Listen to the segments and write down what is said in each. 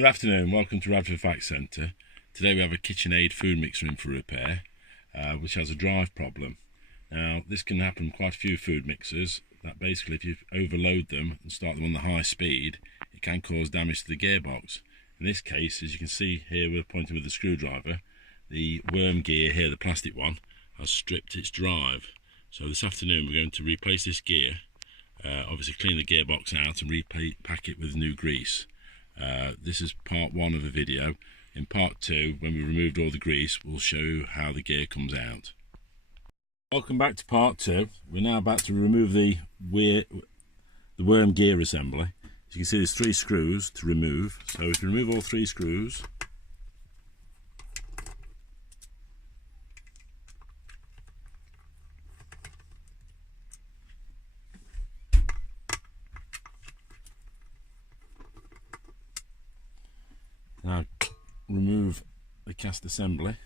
Good afternoon, welcome to Radford Vac Centre. Today we have a KitchenAid food mixer in for repair, which has a drive problem. Now this can happen with quite a few food mixers, that basically if you overload them and start them on the high speed, it can cause damage to the gearbox. In this case, as you can see here, we're pointing with the screwdriver, the worm gear here, the plastic one, has stripped its drive. So this afternoon we're going to replace this gear, obviously clean the gearbox out and repack it with new grease. This is part one of the video. In part two, when we removed all the grease, we'll show you how the gear comes out. Welcome back to part two. We're now about to remove the worm gear assembly. As you can see, there's 3 screws to remove. So if you remove all 3 screws, now remove the cast assembly.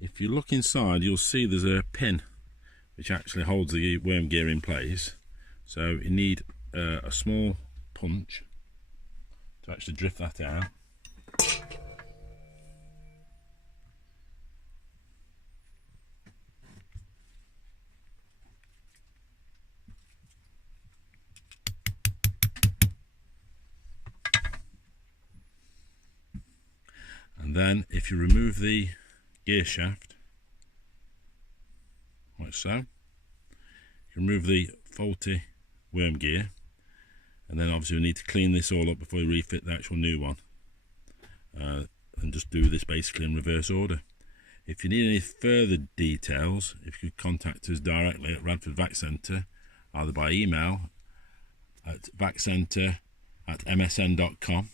If you look inside, you'll see there's a pin which actually holds the worm gear in place. So you need a small punch to actually drift that out. And then if you remove the gear shaft, like so, you remove the faulty worm gear, and then obviously we need to clean this all up before we refit the actual new one, and just do this basically in reverse order. If you need any further details, if you could contact us directly at Radford Vac Centre, either by email at vaccentre@msn.com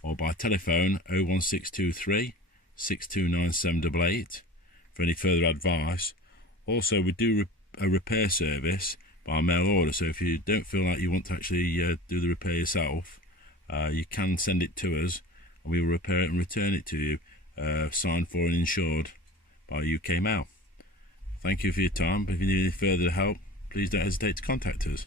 or by telephone 01623 629 788 for any further advice. Also, we do a repair service by mail order, so if you don't feel like you want to actually do the repair yourself, you can send it to us and we will repair it and return it to you, signed for and insured by UK Mail. Thank you for your time, but if you need any further help, please don't hesitate to contact us.